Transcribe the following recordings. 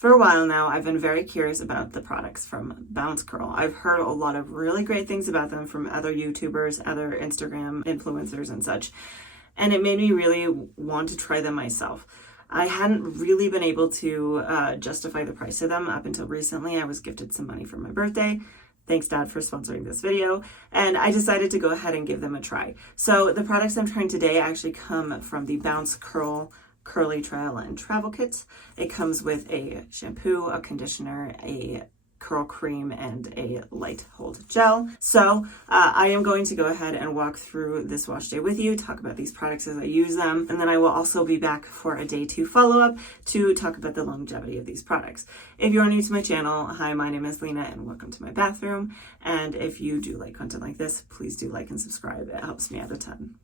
For a while now, I've been very curious about the products from Bounce Curl. I've heard a lot of really great things about them from other YouTubers, other Instagram influencers and such, and it made me really want to try them myself. I hadn't really been able to justify the price of them up until recently. I was gifted some money for my birthday. Thanks, Dad, for sponsoring this video. And I decided to go ahead and give them a try. So the products I'm trying today actually come from the Bounce Curl Curly Trial and Travel Kit. It comes with a shampoo, a conditioner, a curl cream, and a light hold gel. So I am going to go ahead and walk through this wash day with you, talk about these products as I use them, and then I will also be back for a day 2 follow-up to talk about the longevity of these products. If you're new to my channel, hi, my name is Lena and welcome to my bathroom. And if you do like content like this, please do like and subscribe. It helps me out a ton.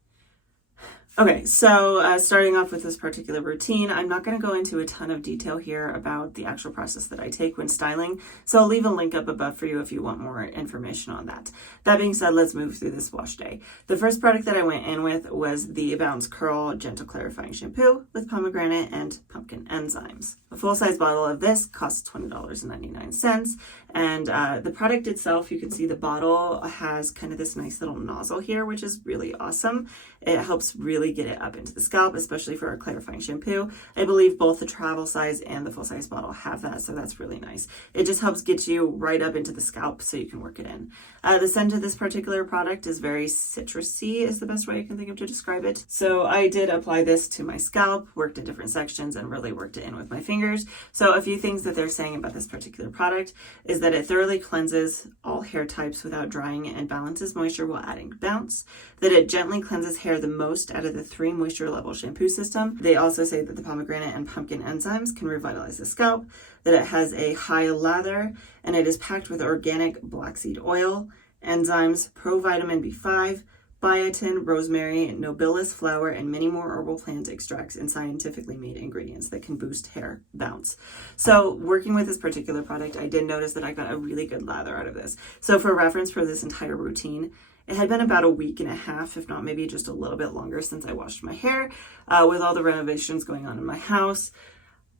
Okay, so starting off with this particular routine, I'm not going to go into a ton of detail here about the actual process that I take when styling, so I'll leave a link up above for you if you want more information on that. That being said, let's move through this wash day. The first product that I went in with was the Bounce Curl Gentle Clarifying Shampoo with pomegranate and pumpkin enzymes. A full-size bottle of this costs $20.99, and the product itself, you can see the bottle has kind of this nice little nozzle here, which is really awesome. It helps really get it up into the scalp, especially for a clarifying shampoo. I believe both the travel size and the full-size bottle have that, so that's really nice. It just helps get you right up into the scalp so you can work it in. The scent of this particular product is very citrusy, is the best way I can think of to describe it. So I did apply this to my scalp, worked in different sections, and really worked it in with my fingers. So a few things that they're saying about this particular product is that it thoroughly cleanses all hair types without drying and balances moisture while adding bounce, that it gently cleanses hair the most out of the 3 moisture level shampoo system. They also say that the pomegranate and pumpkin enzymes can revitalize the scalp, that it has a high lather, and it is packed with organic black seed oil, enzymes, provitamin B5, biotin, rosemary, nobilis flower, and many more herbal plant extracts and scientifically made ingredients that can boost hair bounce. So working with this particular product, I did notice that I got a really good lather out of this. So for reference for this entire routine, it had been about a week and a half, if not maybe just a little bit longer since I washed my hair. With all the renovations going on in my house,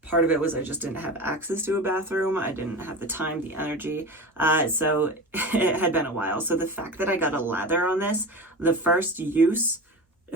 part of it was I just didn't have access to a bathroom. I didn't have the time, the energy. So it had been a while. So the fact that I got a lather on this, the first use,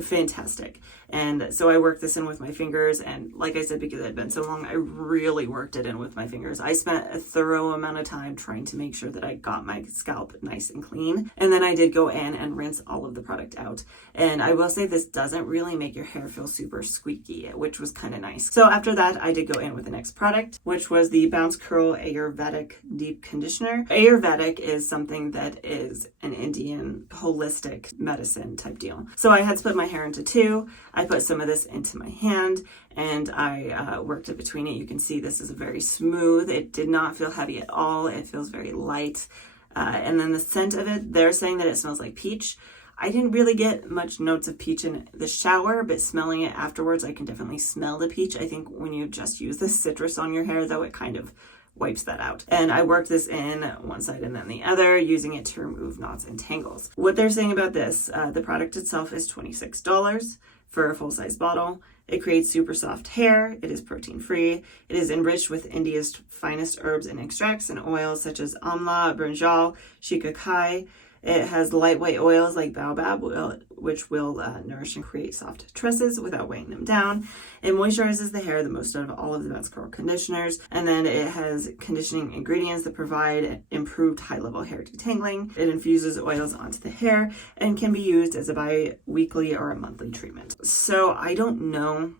fantastic. And so I worked this in with my fingers, and like I said, because it had been so long, I really worked it in with my fingers. I spent a thorough amount of time trying to make sure that I got my scalp nice and clean, and then I did go in and rinse all of the product out. And I will say this doesn't really make your hair feel super squeaky, which was kind of nice. So after that, I did go in with the next product, which was the Bounce Curl Ayurvedic Deep Conditioner. Ayurvedic is something that is an Indian holistic medicine type deal. So I had split my hair into 2. I put some of this into my hand and I worked it between it. You can see this is very smooth. It did not feel heavy at all. It feels very light. And then the scent of it, they're saying that it smells like peach. I didn't really get much notes of peach in the shower, but smelling it afterwards, I can definitely smell the peach. I think when you just use the citrus on your hair, though, it kind of wipes that out. And I worked this in one side and then the other, using it to remove knots and tangles. What they're saying about this, the product itself is $26 for a full-size bottle. It creates super soft hair. It is protein-free. It is enriched with India's finest herbs and extracts and oils such as amla, brinjal, shikakai. It has lightweight oils like baobab oil, which will nourish and create soft tresses without weighing them down. It moisturizes the hair the most out of all of the Bounce Curl conditioners. And then it has conditioning ingredients that provide improved high-level hair detangling. It infuses oils onto the hair and can be used as a bi-weekly or a monthly treatment. So I don't know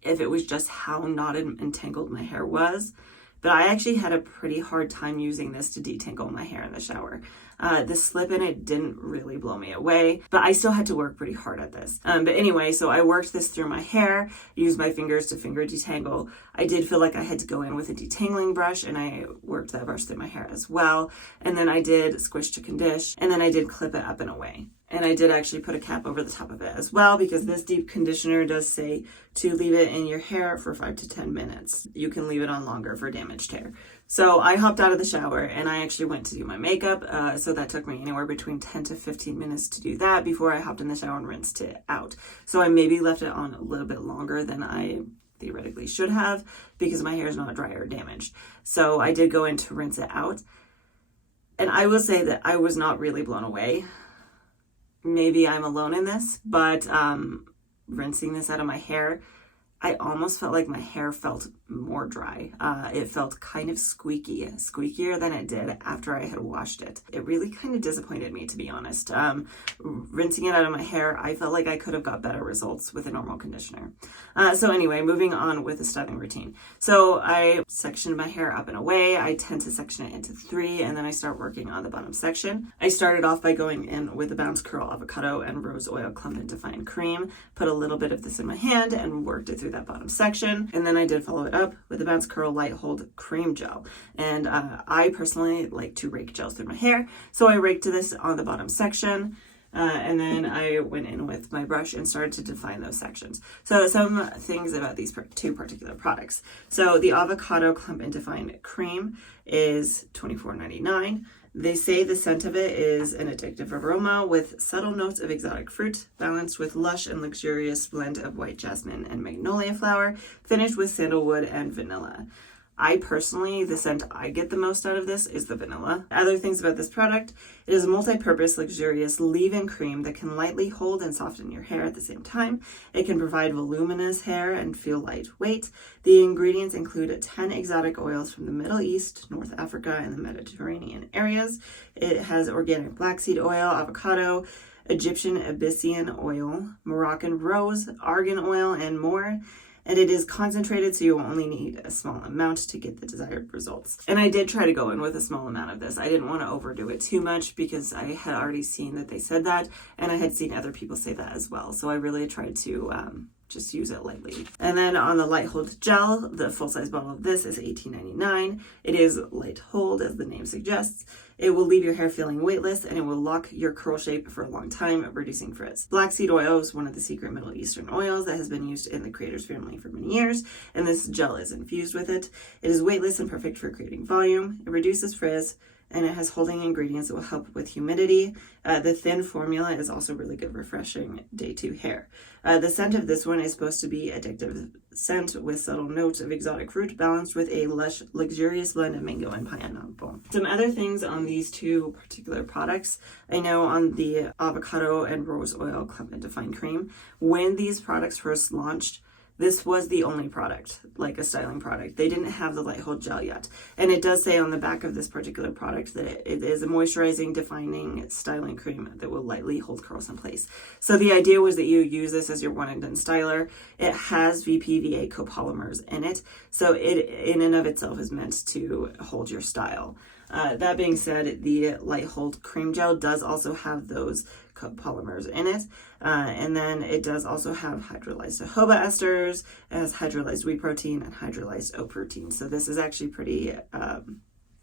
if it was just how knotted and tangled my hair was, but I actually had a pretty hard time using this to detangle my hair in the shower. The slip in it didn't really blow me away, but I still had to work pretty hard at this. But anyway, so I worked this through my hair, used my fingers to finger detangle. I did feel like I had to go in with a detangling brush, and I worked that brush through my hair as well. And then I did squish to condition, and then I did clip it up and away. And I did actually put a cap over the top of it as well, because this deep conditioner does say to leave it in your hair for 5 to 10 minutes. You can leave it on longer for damaged hair. So I hopped out of the shower and I actually went to do my makeup. So that took me anywhere between 10 to 15 minutes to do that before I hopped in the shower and rinsed it out. So I maybe left it on a little bit longer than I theoretically should have, because my hair is not dry or damaged. So I did go in to rinse it out. And I will say that I was not really blown away. Maybe I'm alone in this, but rinsing this out of my hair, I almost felt like my hair felt more dry. It felt kind of squeakier than it did after I had washed it. It really kind of disappointed me, to be honest. Rinsing it out of my hair, I felt like I could have got better results with a normal conditioner. So anyway, moving on with the styling routine. So I sectioned my hair up and away. I tend to section it into 3, and then I start working on the bottom section. I started off by going in with the Bounce Curl Avocado and Rose Oil Clump and Define Cream, put a little bit of this in my hand and worked it through that bottom section. And then I did follow it up with the Bounce Curl Light Hold Cream Gel. And I personally like to rake gels through my hair. So I raked this on the bottom section. And then I went in with my brush and started to define those sections. So some things about these 2 particular products. So the Avocado Clump and Define Cream is $24.99. They say the scent of it is an addictive aroma with subtle notes of exotic fruit, balanced with lush and luxurious blend of white jasmine and magnolia flower, finished with sandalwood and vanilla. I personally, the scent I get the most out of this is the vanilla. Other things about this product, it is a multi-purpose, luxurious leave-in cream that can lightly hold and soften your hair at the same time. It can provide voluminous hair and feel lightweight. The ingredients include 10 exotic oils from the Middle East, North Africa, and the Mediterranean areas. It has organic black seed oil, avocado, Egyptian Abyssinian oil, Moroccan rose, argan oil, and more. And it is concentrated, so you will only need a small amount to get the desired results. And I did try to go in with a small amount of this. I didn't want to overdo it too much because I had already seen that they said that, and I had seen other people say that as well. So I really tried to just use it lightly. And then on the Light Hold Gel, the full-size bottle of this is $18.99. It is light hold, as the name suggests. It will leave your hair feeling weightless, and it will lock your curl shape for a long time, reducing frizz. Black seed oil is one of the secret Middle Eastern oils that has been used in the creator's family for many years, and this gel is infused with it. It is weightless and perfect for creating volume. It reduces frizz, and it has holding ingredients that will help with humidity. The thin formula is also really good, refreshing day 2 hair. The scent of this one is supposed to be addictive scent with subtle notes of exotic fruit balanced with a lush, luxurious blend of mango and pineapple. Some other things on these 2 particular products. I know on the Avocado and Rose Oil Clump and Define Cream, when these products first launched, this was the only product, like a styling product. They didn't have the Light Hold Gel yet. And it does say on the back of this particular product that it is a moisturizing, defining styling cream that will lightly hold curls in place. So the idea was that you use this as your one and done styler. It has VPVA copolymers in it. So it in and of itself is meant to hold your style. That being said, the Light Hold Cream Gel does also have those polymers in it. And then it does also have hydrolyzed jojoba esters, it has hydrolyzed wheat protein, and hydrolyzed oat protein. So this is actually pretty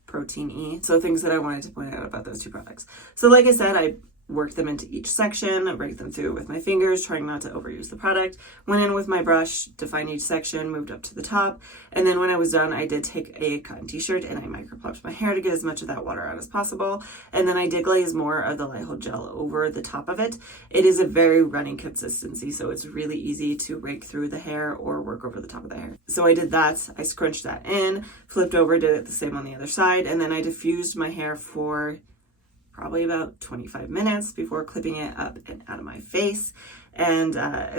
protein-y. So things that I wanted to point out about those 2 products. So like I said, I worked them into each section, break them through with my fingers, trying not to overuse the product. Went in with my brush, defined each section, moved up to the top. And then when I was done, I did take a cotton t-shirt and I microplucked my hair to get as much of that water out as possible. And then I did glaze more of the Light Hold Gel over the top of it. It is a very runny consistency, so it's really easy to rake through the hair or work over the top of the hair. So I did that. I scrunched that in, flipped over, did it the same on the other side, and then I diffused my hair for probably about 25 minutes before clipping it up and out of my face, and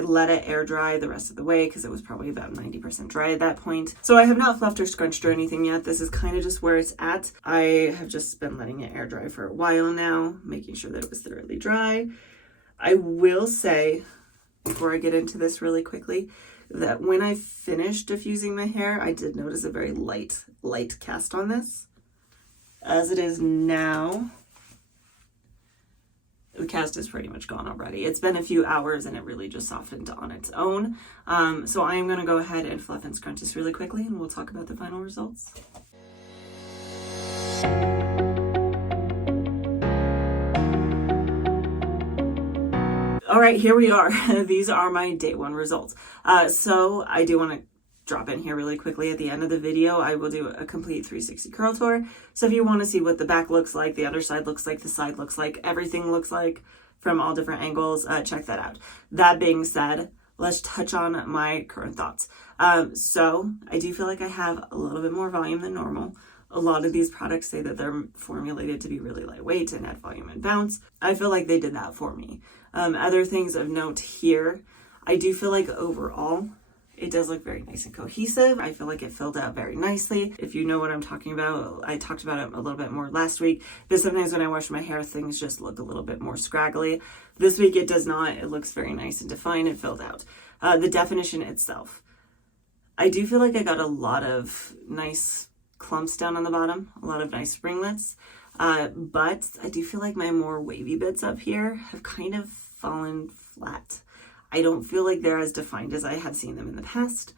let it air dry the rest of the way because it was probably about 90% dry at that point. So I have not fluffed or scrunched or anything yet. This is kind of just where it's at. I have just been letting it air dry for a while now, making sure that it was thoroughly dry. I will say, before I get into this really quickly, that when I finished diffusing my hair, I did notice a very light cast on this. As it is now, the cast is pretty much gone already. It's been a few hours and it really just softened on its own. So I am going to go ahead and fluff and scrunch this really quickly and we'll talk about the final results. All right, here we are. These are my day 1 results. So I do want to drop in here really quickly. At the end of the video, I will do a complete 360 curl tour. So if you want to see what the back looks like, the other side looks like, the side looks like, everything looks like from all different angles, check that out. That being said, let's touch on my current thoughts. So I do feel like I have a little bit more volume than normal. A lot of these products say that they're formulated to be really lightweight and add volume and bounce. I feel like they did that for me. Other things of note here, I do feel like overall, it does look very nice and cohesive. I feel like it filled out very nicely. If you know what I'm talking about, I talked about it a little bit more last week, but sometimes when I wash my hair, things just look a little bit more scraggly. This week it does not. It looks very nice and defined and filled out. The definition itself, I do feel like I got a lot of nice clumps down on the bottom, a lot of nice springlets, but I do feel like my more wavy bits up here have kind of fallen flat. I don't feel like they're as defined as I have seen them in the past,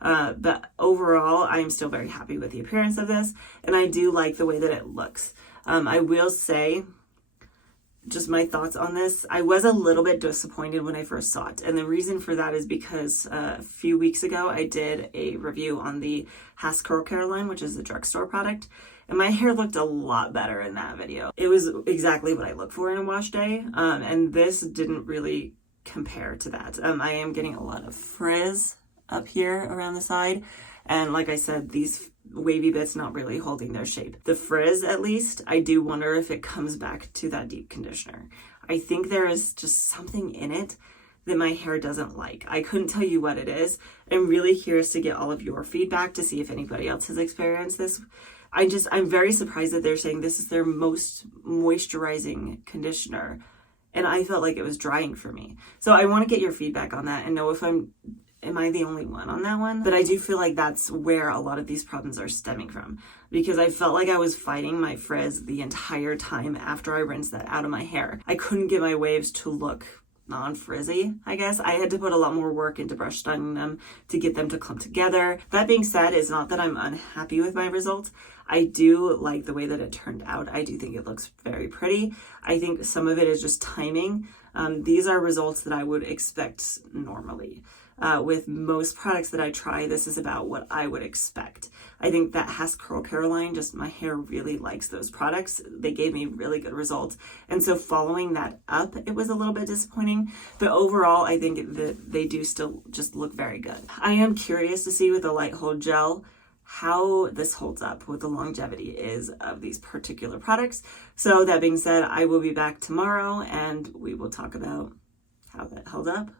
but overall, I'm still very happy with the appearance of this, and I do like the way that it looks. I will say, just my thoughts on this, I was a little bit disappointed when I first saw it, and the reason for that is because a few weeks ago, I did a review on the Curl Care line, which is the drugstore product, and my hair looked a lot better in that video. It was exactly what I look for in a wash day, and this didn't really compare to that. I am getting a lot of frizz up here around the side, and like I said, these wavy bits not really holding their shape. The frizz, at least, I do wonder if it comes back to that deep conditioner. I think there is just something in it that my hair doesn't like. I couldn't tell you what it is. I'm really curious to get all of your feedback to see if anybody else has experienced this. I'm very surprised that they're saying this is their most moisturizing conditioner, and I felt like it was drying for me. So I want to get your feedback on that and know if am I the only one on that one? But I do feel like that's where a lot of these problems are stemming from, because I felt like I was fighting my frizz the entire time after I rinsed that out of my hair. I couldn't get my waves to look non-frizzy, I guess. I had to put a lot more work into brush styling them to get them to clump together. That being said, it's not that I'm unhappy with my results. I do like the way that it turned out. I do think it looks very pretty. I think some of it is just timing. These are results that I would expect normally. With most products that I try, this is about what I would expect. I think that Curl Care line, just my hair really likes those products. They gave me really good results. And so following that up, it was a little bit disappointing. But overall, I think that they do still just look very good. I am curious to see with the Light Hold Gel how this holds up, what the longevity is of these particular products. So that being said, I will be back tomorrow and we will talk about how that held up.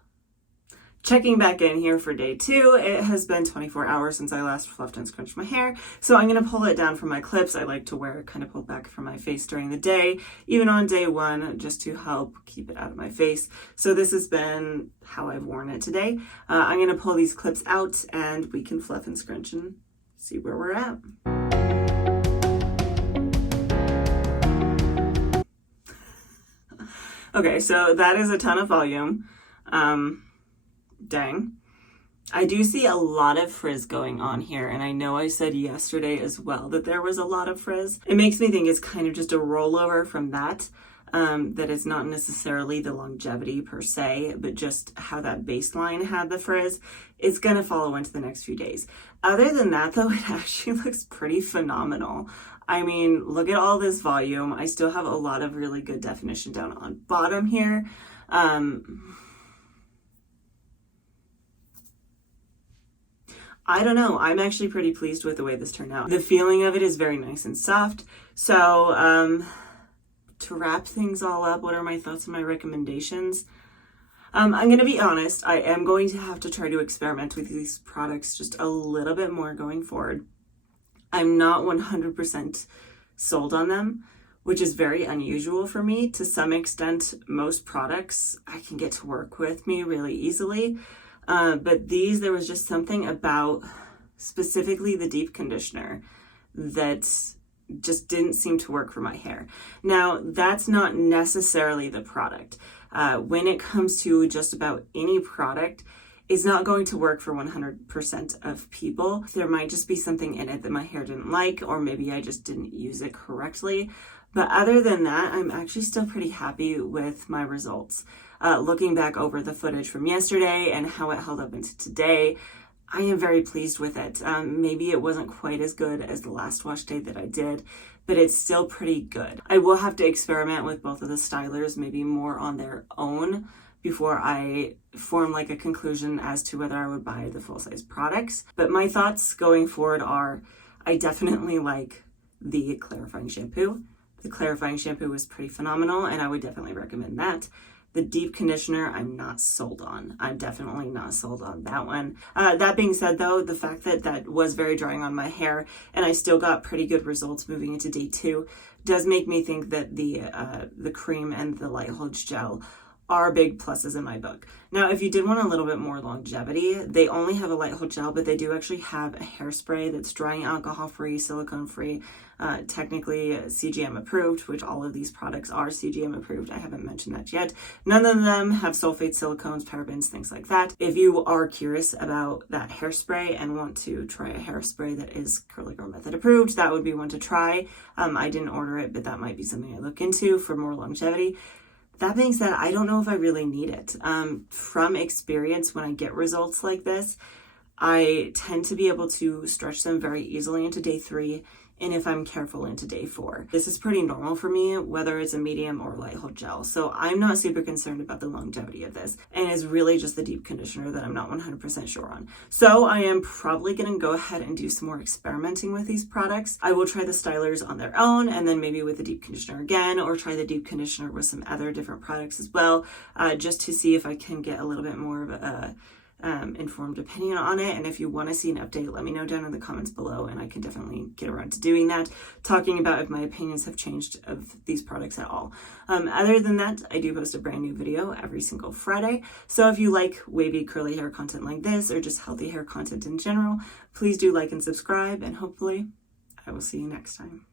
Checking back in here for day 2. It has been 24 hours since I last fluffed and scrunched my hair, so I'm going to pull it down from my clips. I like to wear it kind of pulled back from my face during the day, even on day 1, just to help keep it out of my face. So this has been how I've worn it today. I'm going to pull these clips out and we can fluff and scrunch and see where we're at. Okay, so that is a ton of volume. Dang. I do see a lot of frizz going on here, and I know I said yesterday as well that there was a lot of frizz. It makes me think it's kind of just a rollover from that, that it's not necessarily the longevity per se, but just how that baseline had the frizz. It's going to follow into the next few days. Other than that, though, it actually looks pretty phenomenal. I mean, look at all this volume. I still have a lot of really good definition down on bottom here. I don't know. I'm actually pretty pleased with the way this turned out. The feeling of it is very nice and soft. So, to wrap things all up, what are my thoughts and my recommendations? I'm going to be honest. I am going to have to try to experiment with these products just a little bit more going forward. I'm not 100% sold on them, which is very unusual for me. To some extent, most products I can get to work with me really easily. But these, there was just something about specifically the deep conditioner that just didn't seem to work for my hair. Now, that's not necessarily the product. When it comes to just about any product, it's not going to work for 100% of people. There might just be something in it that my hair didn't like, or maybe I just didn't use it correctly. But other than that, I'm actually still pretty happy with my results. Looking back over the footage from yesterday and how it held up into today, I am very pleased with it. Maybe it wasn't quite as good as the last wash day that I did, but it's still pretty good. I will have to experiment with both of the stylers, maybe more on their own, before I form like a conclusion as to whether I would buy the full-size products. But my thoughts going forward are, I definitely like the clarifying shampoo. The clarifying shampoo was pretty phenomenal, and I would definitely recommend that. The deep conditioner, I'm not sold on. I'm definitely not sold on that one. That being said, though, the fact that that was very drying on my hair and I still got pretty good results moving into day 2 does make me think that the cream and the light holds gel are big pluses in my book. Now, if you did want a little bit more longevity, they only have a light hold gel, but they do actually have a hairspray that's drying alcohol-free, silicone-free, technically CGM approved, which all of these products are CGM approved. I haven't mentioned that yet. None of them have sulfates, silicones, parabens, things like that. If you are curious about that hairspray and want to try a hairspray that is Curly Girl Method approved, that would be one to try. I didn't order it, but that might be something I look into for more longevity. That being said, I don't know if I really need it. From experience, when I get results like this, I tend to be able to stretch them very easily into day 3, and if I'm careful, into day 4. This is pretty normal for me, whether it's a medium or light hold gel. So I'm not super concerned about the longevity of this. And it's really just the deep conditioner that I'm not 100% sure on. So I am probably going to go ahead and do some more experimenting with these products. I will try the stylers on their own, and then maybe with the deep conditioner again, or try the deep conditioner with some other different products as well, just to see if I can get a little bit more of a informed opinion on it. And if you want to see an update, let me know down in the comments below, and I can definitely get around to doing that, talking about if my opinions have changed of these products at all. Other than that, I do post a brand new video every single Friday. So if you like wavy curly hair content like this, or just healthy hair content in general, please do like and subscribe, and hopefully I will see you next time.